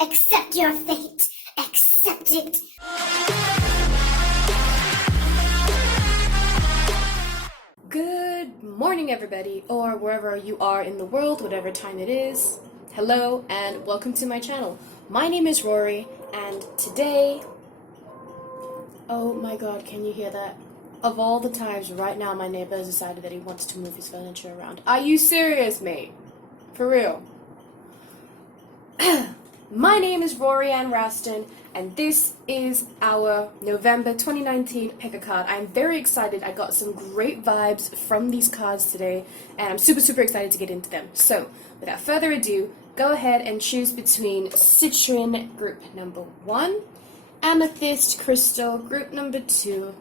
Accept your fate. Accept it. Good morning, everybody, or wherever you are in the world, whatever time it is. Hello, and welcome to my channel. My name is Rory, and today... Oh my god, can you hear that? Of all the times, right now my neighbor has decided that he wants to move his furniture around. Are you serious, mate? For real? My name is Rory Ann Raston, and this is our November 2019 pick a card. I'm very excited. I got some great vibes from these cards today, and I'm super excited to get into them. So, without further ado, go ahead and choose between Citrine group number 1, Amethyst crystal group number 2,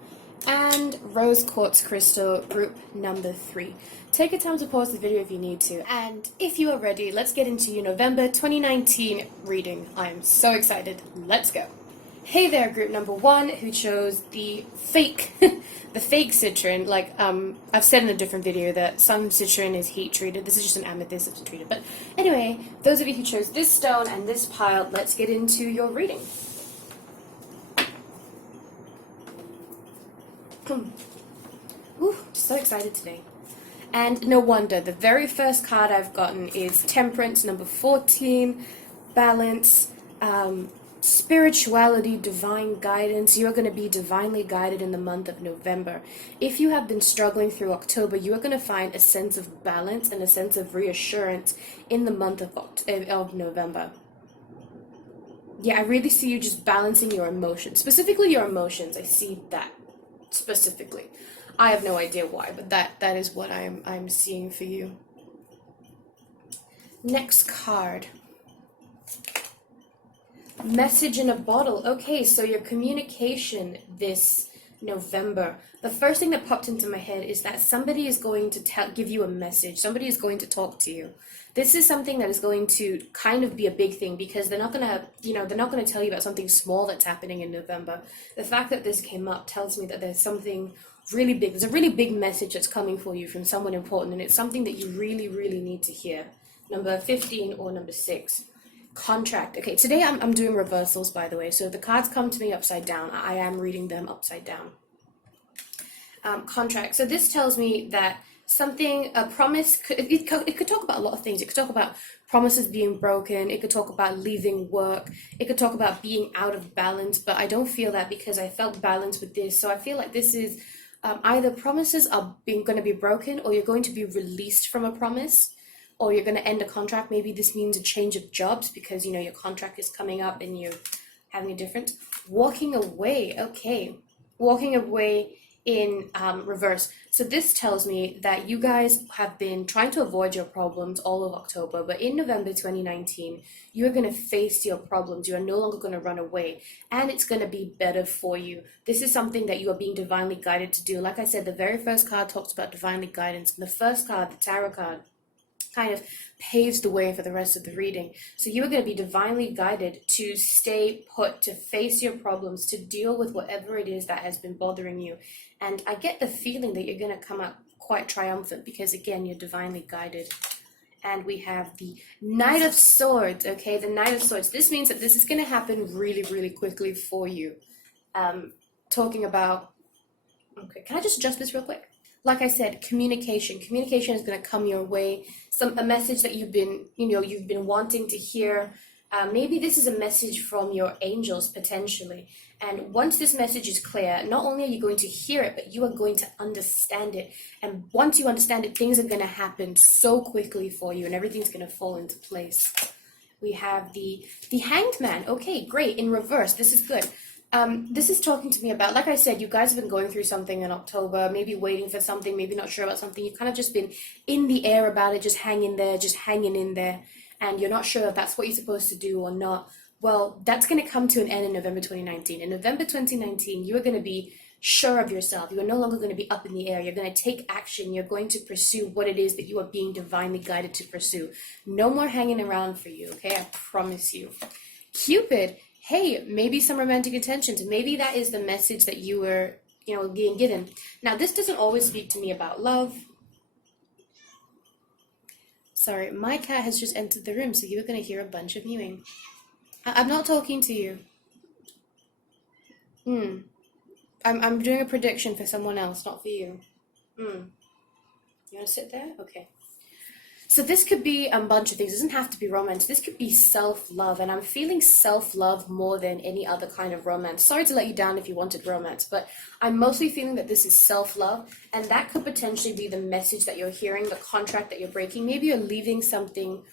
and Rose quartz crystal group number 3. Take your time to pause the video if you need to, and if you are ready, let's get into your November 2019 reading. I am so excited. Let's go. Hey there, group number 1, who chose the fake, the fake citrine. Like I've said in a different video that some citrine is heat treated. This is just an amethyst that's treated. But anyway, those of you who chose this stone and this pile, let's get into your reading. Ooh, so excited today. And no wonder, the very first card I've gotten is Temperance, number 14, Balance, Spirituality, Divine Guidance. You are going to be divinely guided in the month of November. If you have been struggling through October, you are going to find a sense of balance and a sense of reassurance in the month of November. Yeah, I really see you just balancing your emotions, specifically your emotions. I see that specifically. I have no idea why, but that is what I'm seeing for you. Next card. Message in a bottle. Okay, so your communication this November. The first thing that popped into my head is that somebody is going to give you a message. Somebody is going to talk to you. This is something that is going to kind of be a big thing because they're not going to, they're not going to tell you about something small that's happening in November. The fact that this came up tells me that there's something really big. There's a really big message that's coming for you from someone important, and it's something that you really need to hear. Number 15 or number 6. Contract. Okay, today I'm doing reversals, by the way, so if the cards come to me upside down, I am reading them upside down. Contract. So this tells me that something, a promise, it could talk about a lot of things. It could talk about promises being broken. It could talk about leaving work. It could talk about being out of balance, but I don't feel that because I felt balance with this. So I feel like this is either promises are going to be broken, or you're going to be released from a promise, or you're going to end a contract. Maybe this means a change of jobs because, your contract is coming up and you're having a different. Walking away. Okay. Walking away in reverse. So this tells me that you guys have been trying to avoid your problems all of October, but in November 2019, you're going to face your problems. You are no longer going to run away, and it's going to be better for you. This is something that you are being divinely guided to do. Like I said, the very first card talks about divinely guidance, and the first card, the tarot card, kind of paves the way for the rest of the reading. So you are going to be divinely guided to stay put, to face your problems, to deal with whatever it is that has been bothering you. And I get the feeling that you're going to come out quite triumphant because, again, you're divinely guided. And we have the Knight of Swords, okay? The Knight of Swords. This means that this is going to happen really quickly for you. Talking about... Okay, can I just adjust this real quick? Like I said, communication. Communication is going to come your way. A message that you've been wanting to hear. Maybe this is a message from your angels, potentially. And once this message is clear, not only are you going to hear it, but you are going to understand it. And once you understand it, things are going to happen so quickly for you, and everything's going to fall into place. We have the Hanged Man. Okay, great. In reverse, this is good. This is talking to me about, like I said, you guys have been going through something in October, maybe waiting for something, maybe not sure about something. You've kind of just been in the air about it, just hanging in there, and you're not sure if that's what you're supposed to do or not. Well, that's going to come to an end in November 2019. In November 2019, you are going to be sure of yourself. You are no longer going to be up in the air. You're going to take action. You're going to pursue what it is that you are being divinely guided to pursue. No more hanging around for you, okay? I promise you. Cupid. Hey, maybe some romantic intentions. Maybe that is the message that you were, being given. Now, this doesn't always speak to me about love. Sorry, my cat has just entered the room, so you're going to hear a bunch of mewing. I'm not talking to you. Hmm. I'm doing a prediction for someone else, not for you. Hmm. You want to sit there? Okay. So this could be a bunch of things. It doesn't have to be romance. This could be self-love, and I'm feeling self-love more than any other kind of romance. Sorry to let you down if you wanted romance, but I'm mostly feeling that this is self-love, and that could potentially be the message that you're hearing, the contract that you're breaking. Maybe you're leaving something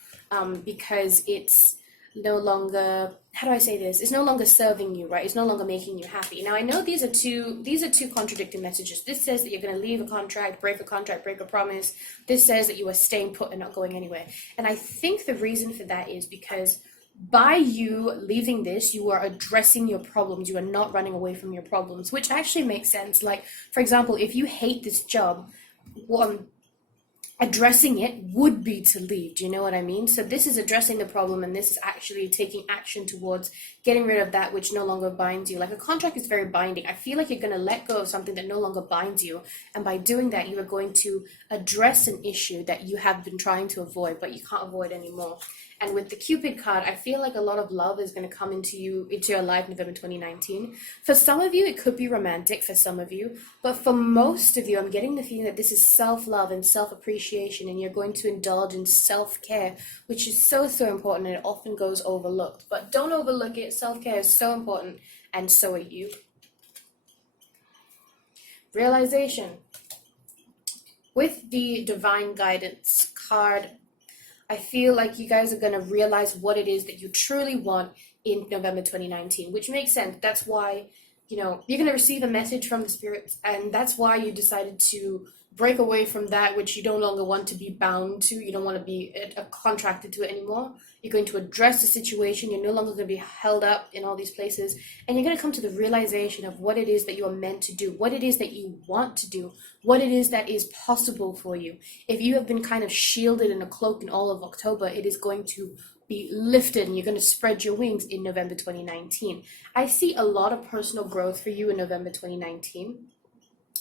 because it's no longer, how do I say this? It's no longer serving you, right? It's no longer making you happy. Now I know these are two contradicting messages. This says that you're going to leave a contract, break a promise. This says that you are staying put and not going anywhere. And I think the reason for that is because by you leaving this, you are addressing your problems. You are not running away from your problems, which actually makes sense. Like, for example, if you hate this job, one, addressing it would be to leave. Do you know what I mean? So this is addressing the problem, and this is actually taking action towards getting rid of that which no longer binds you. Like a contract is very binding. I feel like you're going to let go of something that no longer binds you, and by doing that you are going to address an issue that you have been trying to avoid but you can't avoid anymore. And with the Cupid card, I feel like a lot of love is going to come into your life November 2019. For some of you, it could be romantic for some of you, but for most of you, I'm getting the feeling that this is self-love and self-appreciation, and you're going to indulge in self-care, which is so, so important, and it often goes overlooked. But don't overlook it. Self-care is so important, and so are you. Realization. With the Divine Guidance card, I feel like you guys are going to realize what it is that you truly want in November 2019, which makes sense. That's why, you're going to receive a message from the spirits, and that's why you decided to break away from that which you no longer want to be bound to. You don't want to be contracted to it anymore. You're going to address the situation. You're no longer going to be held up in all these places, and you're going to come to the realization of what it is that you are meant to do, what it is that you want to do, what it is that is possible for you. If you have been kind of shielded in a cloak in all of October, it is going to be lifted, and you're going to spread your wings in November 2019. I see a lot of personal growth for you in November 2019.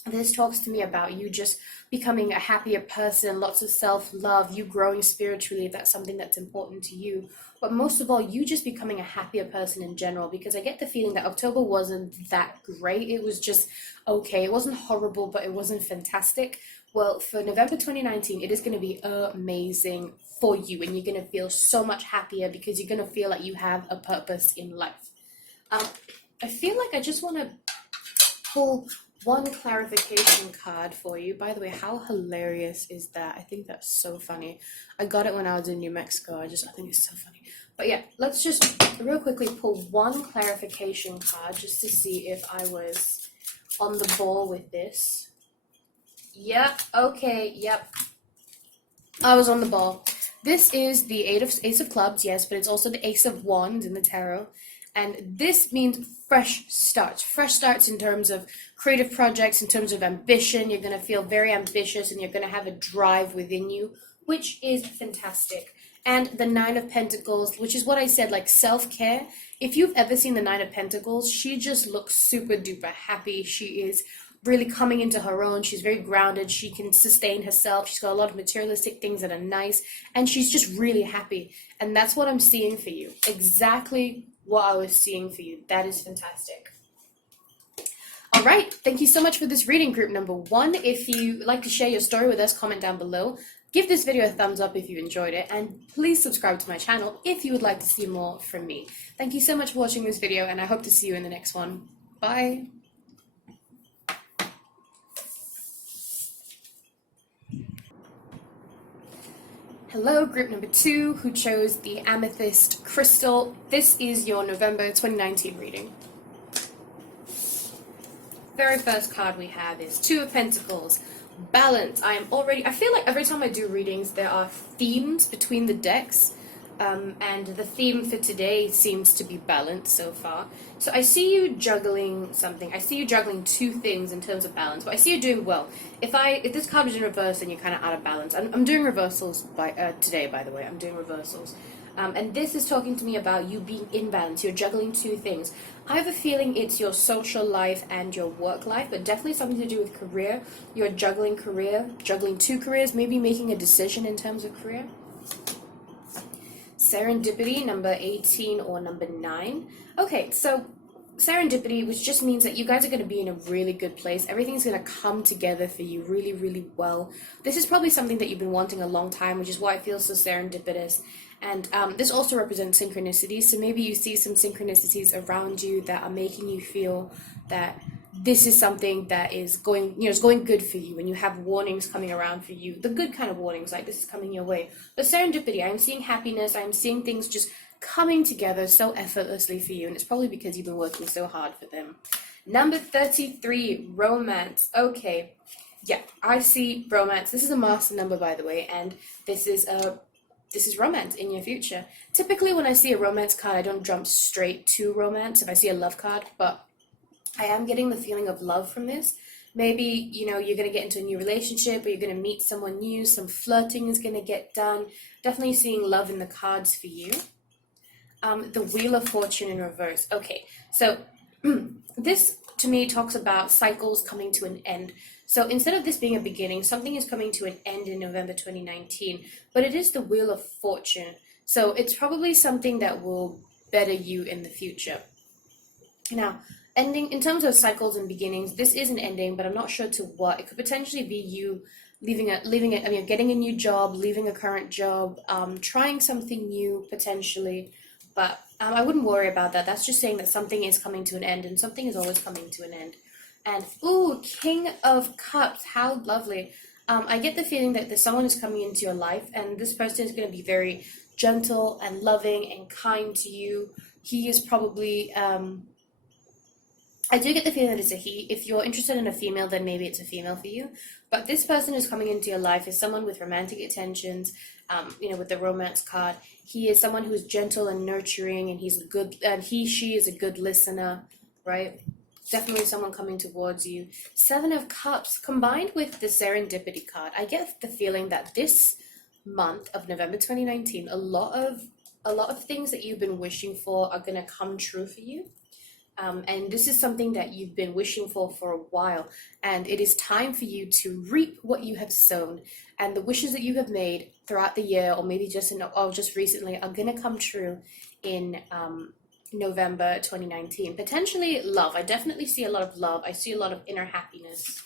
This talks to me about you just becoming a happier person, lots of self-love, you growing spiritually, if that's something that's important to you. But most of all, you just becoming a happier person in general, because I get the feeling that October wasn't that great. It was just okay. It wasn't horrible, but it wasn't fantastic. Well, for November 2019, it is going to be amazing for you, and you're going to feel so much happier because you're going to feel like you have a purpose in life. I feel like I just want to pull one clarification card for you. By the way, how hilarious is that? I think that's so funny. I got it when I was in New Mexico. I think it's so funny. But yeah, let's just real quickly pull one clarification card just to see if I was on the ball with this. Yep, okay, yep. I was on the ball. This is the Ace of Clubs, yes, but it's also the Ace of Wands in the tarot. And this means fresh starts in terms of creative projects, in terms of ambition. You're going to feel very ambitious, and you're going to have a drive within you, which is fantastic. And the Nine of Pentacles, which is what I said, like self-care. If you've ever seen the Nine of Pentacles, she just looks super duper happy. She is really coming into her own. She's very grounded. She can sustain herself. She's got a lot of materialistic things that are nice, and she's just really happy. And that's what I'm seeing for you. Exactly what I was seeing for you. That is fantastic. All right, thank you so much for this reading, group number 1. If you like to share your story with us, comment down below. Give this video a thumbs up if you enjoyed it, and please subscribe to my channel if you would like to see more from me. Thank you so much for watching this video, and I hope to see you in the next one. Bye. Hello, group number 2, who chose the Amethyst Crystal. This is your November 2019 reading. Very first card we have is Two of Pentacles. Balance. I feel like every time I do readings, there are themes between the decks. And the theme for today seems to be balance so far. So I see you juggling something. I see you juggling two things in terms of balance, but I see you doing well. If this card is in reverse, then you're kind of out of balance. I'm doing reversals today, by the way. I'm doing reversals. And this is talking to me about you being in balance. You're juggling two things. I have a feeling it's your social life and your work life, but definitely something to do with career. You're juggling career, juggling two careers, maybe making a decision in terms of career. serendipity, number 18 or number 9. Okay, so serendipity, which just means that you guys are going to be in a really good place. Everything's going to come together for you really, really well. This is probably something that you've been wanting a long time, which is why it feels so serendipitous. And this also represents synchronicities. So maybe you see some synchronicities around you that are making you feel that this is something that is going, it's going good for you, and you have warnings coming around for you, the good kind of warnings, like this is coming your way. But serendipity, I'm seeing happiness, I'm seeing things just coming together so effortlessly for you, and it's probably because you've been working so hard for them. Number 33, romance. Okay, yeah, I see romance. This is a master number, by the way, and this is romance in your future. Typically, when I see a romance card, I don't jump straight to romance if I see a love card, but I am getting the feeling of love from this. Maybe, you're going to get into a new relationship, or you're going to meet someone new, some flirting is going to get done. Definitely seeing love in the cards for you. The Wheel of Fortune in reverse. Okay, so this to me talks about cycles coming to an end. So instead of this being a beginning, something is coming to an end in November 2019, but it is the Wheel of Fortune. So it's probably something that will better you in the future. Now, ending in terms of cycles and beginnings, this is an ending, but I'm not sure to what. It could potentially be you leaving it. I mean, getting a new job, leaving a current job, trying something new potentially. But I wouldn't worry about that. That's just saying that something is coming to an end, and something is always coming to an end. And ooh, King of Cups, how lovely. I get the feeling that someone is coming into your life, and this person is going to be very gentle and loving and kind to you. He is probably I do get the feeling that it's a he. If you're interested in a female, then maybe it's a female for you. But this person who's coming into your life is someone with romantic intentions, with the romance card. He is someone who's gentle and nurturing, and he's good, and she is a good listener, right? Definitely someone coming towards you. 7 of Cups combined with the serendipity card. I get the feeling that this month of November 2019, a lot of things that you've been wishing for are going to come true for you. And this is something that you've been wishing for a while, and it is time for you to reap what you have sown. And the wishes that you have made throughout the year, or maybe just recently, are going to come true in November 2019. Potentially love. I definitely see a lot of love. I see a lot of inner happiness.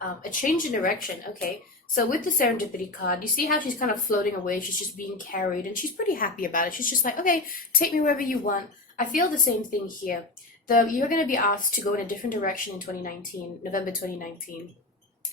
A change in direction. Okay. So with the serendipity card, you see how she's kind of floating away. She's just being carried, and she's pretty happy about it. She's just like, okay, take me wherever you want. I feel the same thing here. You're going to be asked to go in a different direction in November 2019,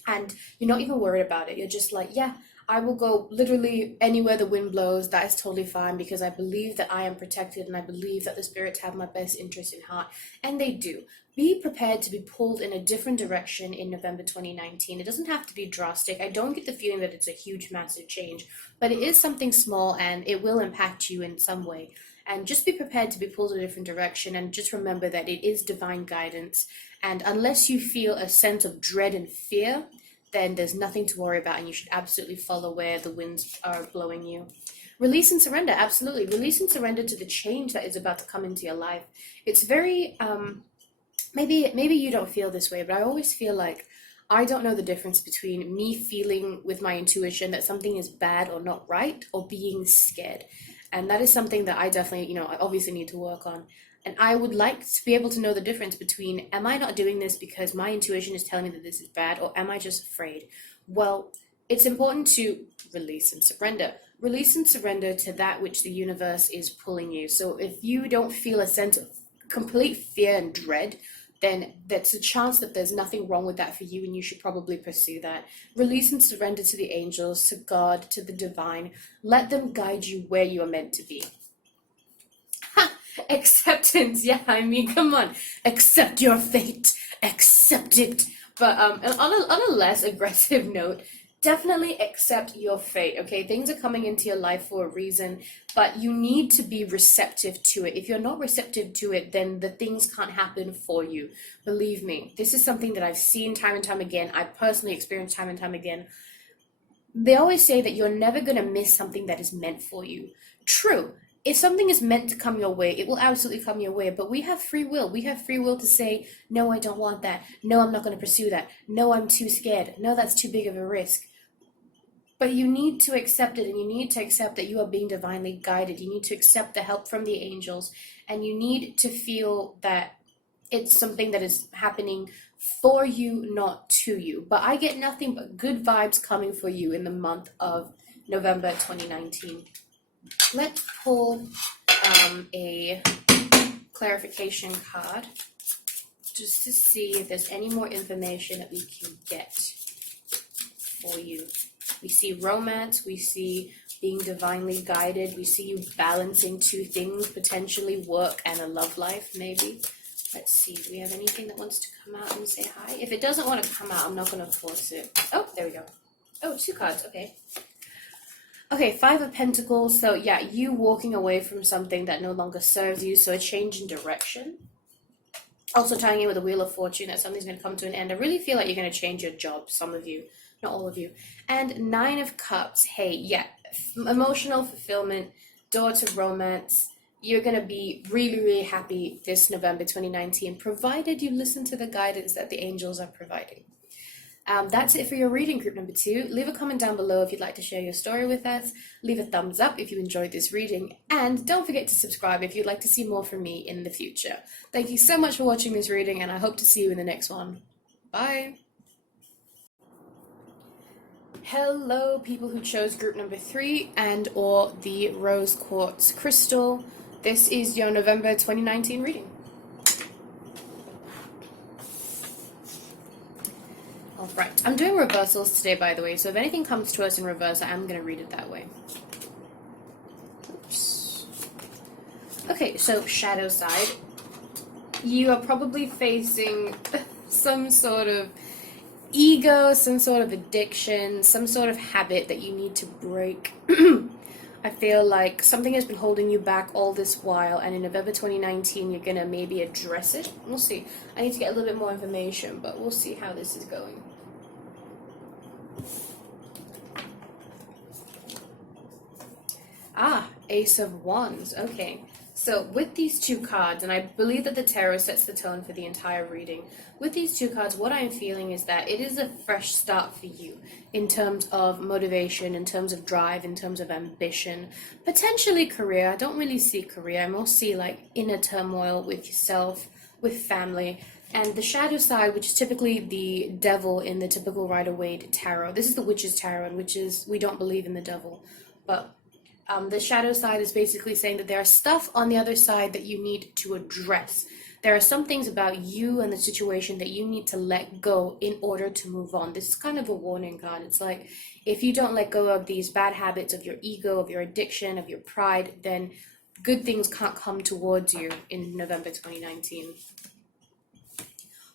and you're not even worried about it. You're just like, yeah, I will go literally anywhere the wind blows. That is totally fine, because I believe that I am protected, and I believe that the spirits have my best interest in heart, and they do. Be prepared to be pulled in a different direction in November 2019. It doesn't have to be drastic. I don't get the feeling that it's a huge, massive change, but it is something small, and it will impact you in some way. And just be prepared to be pulled in a different direction, and just remember that it is divine guidance. And unless you feel a sense of dread and fear, then there's nothing to worry about, and you should absolutely follow where the winds are blowing you. Release and surrender, absolutely. Release and surrender to the change that is about to come into your life. It's very, maybe you don't feel this way, but I always feel like I don't know the difference between me feeling with my intuition that something is bad or not right, or being scared. And that is something that I definitely, I obviously need to work on. And I would like to be able to know the difference between, am I not doing this because my intuition is telling me that this is bad, or am I just afraid? Well, it's important to release and surrender. Release and surrender to that which the universe is pulling you. So if you don't feel a sense of complete fear and dread, then that's a chance that there's nothing wrong with that for you, and you should probably pursue that. Release and surrender to the angels, to God, to the divine. Let them guide you where you are meant to be. Acceptance, yeah, I mean, come on. Accept your fate. Accept it. But on a less aggressive note, definitely accept your fate, okay? Things are coming into your life for a reason, but you need to be receptive to it. If you're not receptive to it, then the things can't happen for you. Believe me, this is something that I've seen time and time again. I personally experienced time and time again. They always say that you're never going to miss something that is meant for you. True. If something is meant to come your way, it will absolutely come your way. But we have free will. We have free will to say, no, I don't want that. No, I'm not going to pursue that. No, I'm too scared. No, that's too big of a risk. But you need to accept it, and you need to accept that you are being divinely guided. You need to accept the help from the angels, and you need to feel that it's something that is happening for you, not to you. But I get nothing but good vibes coming for you in the month of November 2019. Let's pull a clarification card just to see if there's any more information that we can get for you. We see romance, we see being divinely guided, we see you balancing two things, potentially work and a love life, maybe. Let's see, do we have anything that wants to come out and say hi? If it doesn't want to come out, I'm not going to force it. Oh, there we go. Oh, 2 cards, okay. Okay, 5 of Pentacles, so yeah, you walking away from something that no longer serves you, so a change in direction. Also tying in with the Wheel of Fortune, that something's going to come to an end. I really feel like you're going to change your job, some of you. Not all of you. And 9 of Cups. Hey, yeah, emotional fulfillment, door to romance. You're going to be really, really happy this November 2019, provided you listen to the guidance that the angels are providing. That's it for your reading, group number 2. Leave a comment down below if you'd like to share your story with us. Leave a thumbs up if you enjoyed this reading. And don't forget to subscribe if you'd like to see more from me in the future. Thank you so much for watching this reading, and I hope to see you in the next one. Bye! Hello, people who chose group number 3 and or the Rose Quartz Crystal. This is your November 2019 reading. Alright, I'm doing reversals today, by the way, so if anything comes to us in reverse, I am going to read it that way. Oops. Okay, so shadow side. You are probably facing some sort of ego, some sort of addiction, some sort of habit that you need to break. I feel like something has been holding you back all this while, and in November 2019 you're gonna maybe address it. We'll see. I need to get a little bit more information, but we'll see how this is going. Ace of Wands. Okay. So with these 2 cards, and I believe that the tarot sets the tone for the entire reading, with these 2 cards, what I'm feeling is that it is a fresh start for you in terms of motivation, in terms of drive, in terms of ambition, potentially career. I don't really see career. I more see like inner turmoil with yourself, with family, and the shadow side, which is typically the devil in the typical Rider-Waite tarot. This is the Witch's tarot, and witches, we don't believe in the devil, but the shadow side is basically saying that there are stuff on the other side that you need to address. There are some things about you and the situation that you need to let go in order to move on. This is kind of a warning card. It's like, if you don't let go of these bad habits of your ego, of your addiction, of your pride, then good things can't come towards you in November 2019.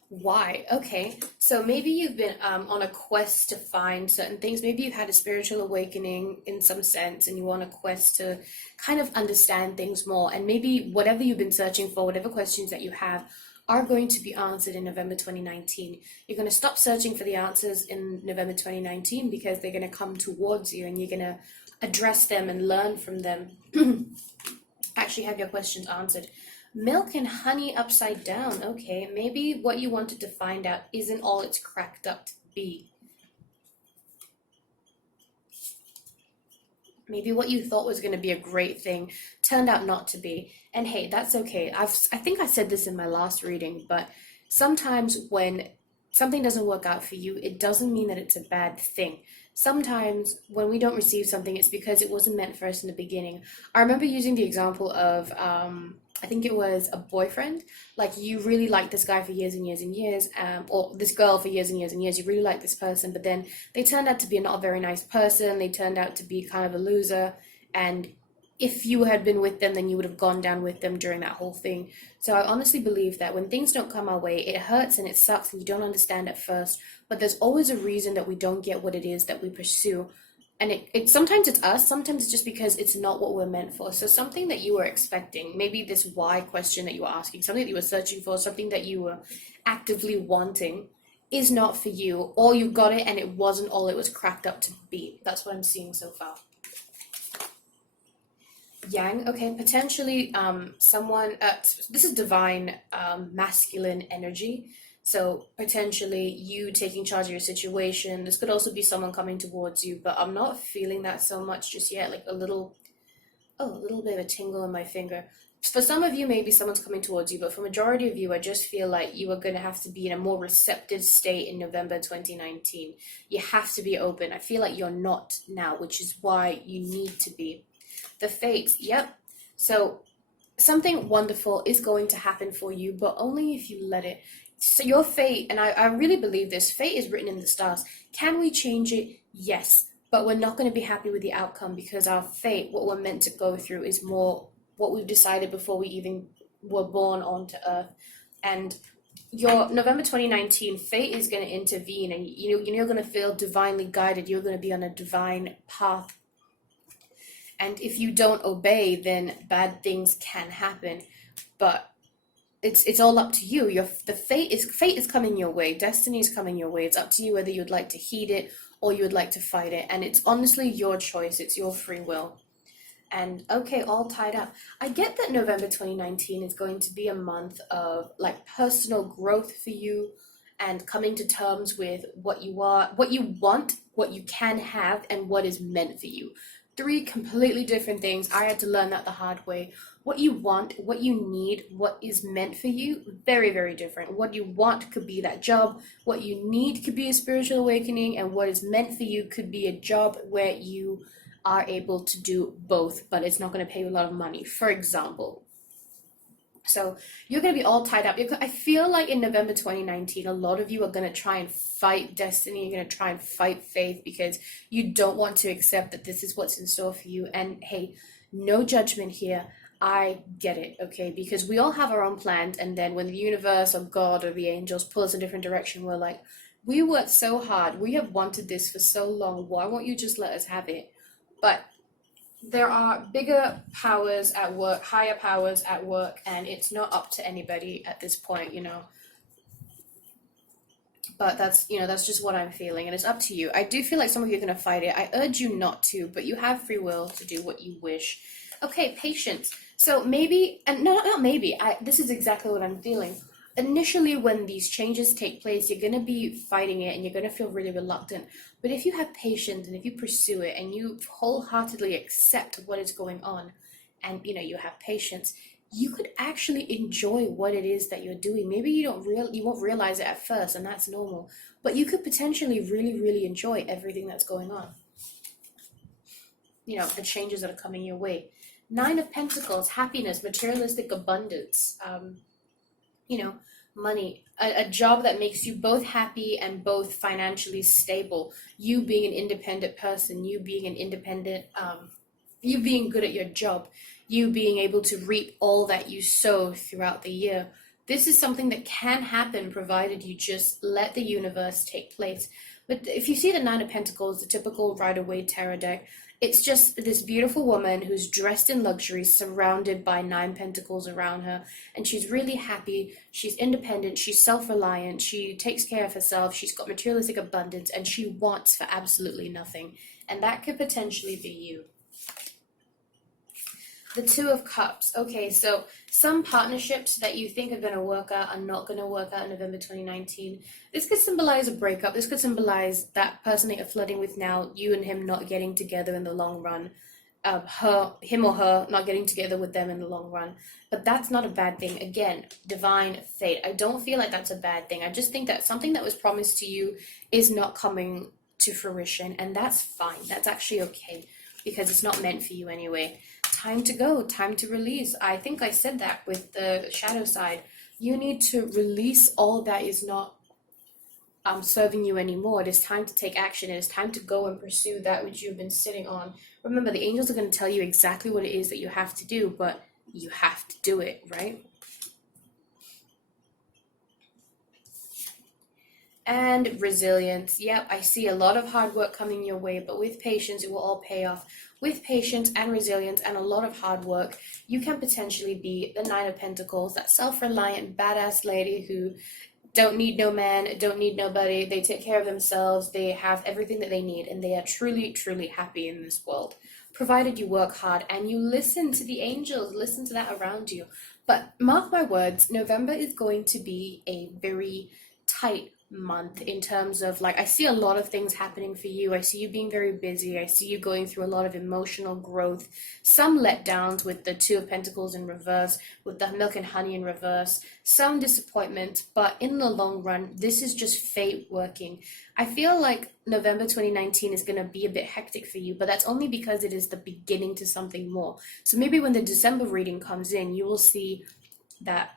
Why? Okay, so maybe you've been on a quest to find certain things. Maybe you've had a spiritual awakening in some sense, and you're on a quest to kind of understand things more. And maybe whatever you've been searching for, whatever questions that you have, are going to be answered in November 2019. You're going to stop searching for the answers in November 2019 because they're going to come towards you, and you're going to address them and learn from them. Actually have your questions answered. Milk and honey upside down. Okay, maybe what you wanted to find out isn't all it's cracked up to be. Maybe what you thought was going to be a great thing turned out not to be. And hey, that's okay. I think I said this in my last reading, but sometimes when something doesn't work out for you, it doesn't mean that it's a bad thing. Sometimes when we don't receive something, it's because it wasn't meant for us in the beginning. I remember using the example of I think it was a boyfriend. Like, you really liked this guy for years and years and years, or this girl for years and years and years. You really liked this person, but then they turned out to be not a very nice person. They turned out to be kind of a loser, and if you had been with them, then you would have gone down with them during that whole thing. So I honestly believe that when things don't come our way, it hurts and it sucks and you don't understand at first, but there's always a reason that we don't get what it is that we pursue. And it sometimes it's us, sometimes it's just because it's not what we're meant for. So something that you were expecting, maybe this why question that you were asking, something that you were searching for, something that you were actively wanting, is not for you, or you got it and it wasn't all it was cracked up to be. That's what I'm seeing so far. Yang, okay, potentially someone, this is divine masculine energy. So potentially you taking charge of your situation. This could also be someone coming towards you, but I'm not feeling that so much just yet. Like a little bit of a tingle in my finger. For some of you, maybe someone's coming towards you, but for majority of you, I just feel like you are going to have to be in a more receptive state in November 2019. You have to be open. I feel like you're not now, which is why you need to be. The fates, yep. So something wonderful is going to happen for you, but only if you let it. So your fate, and I really believe this, fate is written in the stars. Can we change it? Yes. But we're not going to be happy with the outcome because our fate, what we're meant to go through, is more what we've decided before we even were born onto Earth. And your November 2019 fate is going to intervene, and you're going to feel divinely guided. You're going to be on a divine path. And if you don't obey, then bad things can happen. But it's all up to you. The fate is coming your way. Destiny is coming your way. It's up to you whether you'd like to heed it or you would like to fight it. And it's honestly your choice. It's your free will. And okay, all tied up. I get that November 2019 is going to be a month of like personal growth for you and coming to terms with what you are, what you want, what you can have, and what is meant for you. Three completely different things. I had to learn that the hard way. What you want, what you need, what is meant for you, very, very different. What you want could be that job. What you need could be a spiritual awakening. And what is meant for you could be a job where you are able to do both, but it's not going to pay you a lot of money, for example. So you're going to be all tied up. I feel like in November 2019, a lot of you are going to try and fight destiny. You're going to try and fight faith because you don't want to accept that this is what's in store for you. And hey, no judgment here. I get it, okay? Because we all have our own plans, and then when the universe or God or the angels pull us a different direction, we're like, we worked so hard. We have wanted this for so long. Why won't you just let us have it? But there are bigger powers at work, higher powers at work, and it's not up to anybody at this point, But that's just what I'm feeling, and it's up to you. I do feel like some of you are going to fight it. I urge you not to, but you have free will to do what you wish. Okay, patience. So maybe, and no, not maybe, this is exactly what I'm feeling. Initially, when these changes take place, you're going to be fighting it and you're going to feel really reluctant. But if you have patience and if you pursue it and you wholeheartedly accept what is going on and, you have patience, you could actually enjoy what it is that you're doing. Maybe you won't realize it at first, and that's normal. But you could potentially really, really enjoy everything that's going on. The changes that are coming your way. 9 of Pentacles, happiness, materialistic abundance, money, a job that makes you both happy and both financially stable. You being an independent person, you being you being good at your job, you being able to reap all that you sow throughout the year. This is something that can happen provided you just let the universe take place. But if you see the 9 of Pentacles, the typical Rider-Waite tarot deck, it's just this beautiful woman who's dressed in luxury, surrounded by 9 pentacles around her, and she's really happy, she's independent, she's self-reliant, she takes care of herself, she's got materialistic abundance, and she wants for absolutely nothing. And that could potentially be you. The 2 of Cups. Okay, so some partnerships that you think are going to work out are not going to work out in November 2019. This could symbolize a breakup. This could symbolize that person that you're flirting with now, you and him not getting together in the long run. Him or her not getting together with them in the long run. But that's not a bad thing. Again, divine fate. I don't feel like that's a bad thing. I just think that something that was promised to you is not coming to fruition, and that's fine. That's actually okay, because it's not meant for you anyway. Time to go, time to release. I think I said that with the shadow side. You need to release all that is not serving you anymore. It is time to take action. It is time to go and pursue that which you've been sitting on. Remember, the angels are going to tell you exactly what it is that you have to do, but you have to do it, right? And resilience. Yep, I see a lot of hard work coming your way, but with patience, it will all pay off. With patience and resilience and a lot of hard work, you can potentially be the 9 of Pentacles, that self-reliant, badass lady who don't need no man, don't need nobody. They take care of themselves. They have everything that they need, and they are truly, truly happy in this world, provided you work hard and you listen to the angels, listen to that around you. But mark my words, November is going to be a very tight month in terms of like I see a lot of things happening for you. I see you being very busy. I see you going through a lot of emotional growth, some letdowns with the Two of Pentacles in reverse, with the Milk and Honey in reverse, some disappointment, but in the long run, this is just fate working. I feel like November 2019 is going to be a bit hectic for you, but that's only because it is the beginning to something more. So maybe when the December reading comes in, you will see that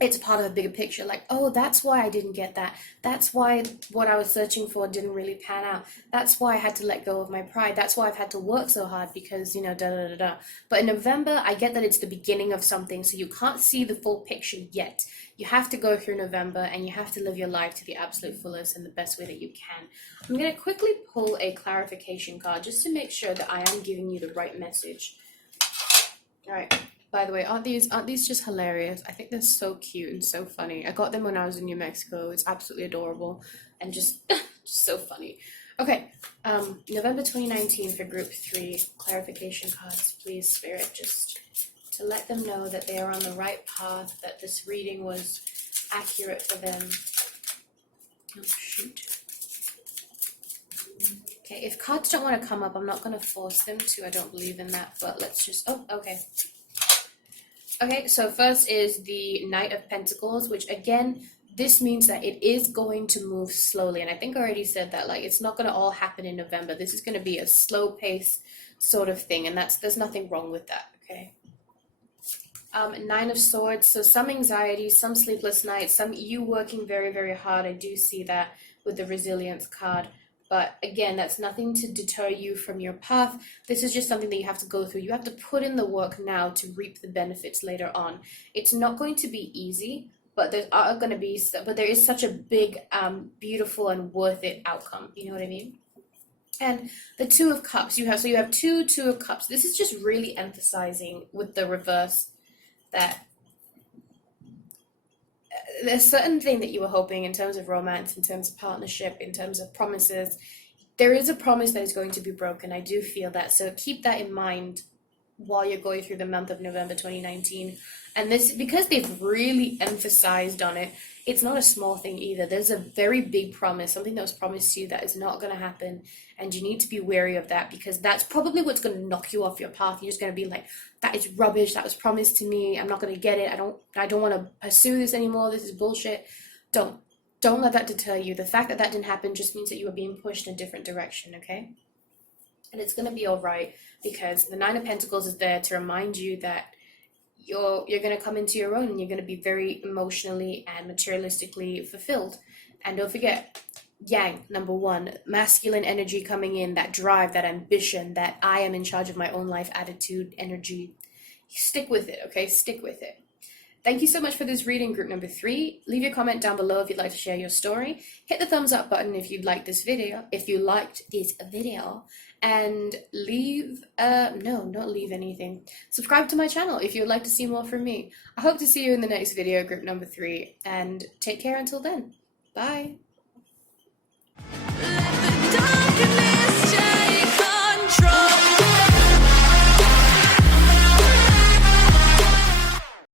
it's part of a bigger picture, like, oh, that's why I didn't get that. That's why what I was searching for didn't really pan out. That's why I had to let go of my pride. That's why I've had to work so hard because, da da da da. But in November, I get that it's the beginning of something, so you can't see the full picture yet. You have to go through November and you have to live your life to the absolute fullest in the best way that you can. I'm going to quickly pull a clarification card just to make sure that I am giving you the right message. All right. By the way, aren't these just hilarious? I think they're so cute and so funny. I got them when I was in New Mexico. It's absolutely adorable and just, just so funny. Okay, November 2019 for group 3, clarification cards, please, Spirit, just to let them know that they are on the right path, that this reading was accurate for them. Oh, shoot. Okay, if cards don't want to come up, I'm not going to force them to. I don't believe in that, but let's just, oh, okay. Okay, so first is the Knight of Pentacles, which again, this means that it is going to move slowly. And I think I already said that, like, it's not going to all happen in November. This is going to be a slow pace sort of thing. And there's nothing wrong with that, okay? Nine of Swords, so some anxiety, some sleepless nights, some you working very, very hard. I do see that with the Resilience card. But again, that's nothing to deter you from your path. This is just something that you have to go through. You have to put in the work now to reap the benefits later on. It's not going to be easy, but there is such a big, beautiful and worth it outcome. You know what I mean? And the Two of Cups, you have two of Cups. This is just really emphasizing with the reverse that there's certain thing that you were hoping in terms of romance, in terms of partnership, in terms of promises. There is a promise that is going to be broken. I do feel that. So keep that in mind while you're going through the month of November 2019. And this, because they've really emphasized on it, it's not a small thing either. There's a very big promise, something that was promised to you that is not going to happen. And you need to be wary of that because that's probably what's going to knock you off your path. You're just going to be like, that is rubbish. That was promised to me. I'm not going to get it. I don't want to pursue this anymore. This is bullshit. Don't let that deter you. The fact that that didn't happen just means that you are being pushed in a different direction, okay? And it's going to be all right because the Nine of Pentacles is there to remind you that you're going to come into your own and you're going to be very emotionally and materialistically fulfilled. And don't forget, Yang, number 1, masculine energy coming in, that drive, that ambition, that I am in charge of my own life attitude, energy. Stick with it, okay? Stick with it. Thank you so much for this reading, group number 3. Leave your comment down below if you'd like to share your story. Hit the thumbs up button if you'd like this video, if you liked this video. And leave, not leave anything. Subscribe to my channel if you would like to see more from me. I hope to see you in the next video, group number 3. And take care until then. Bye.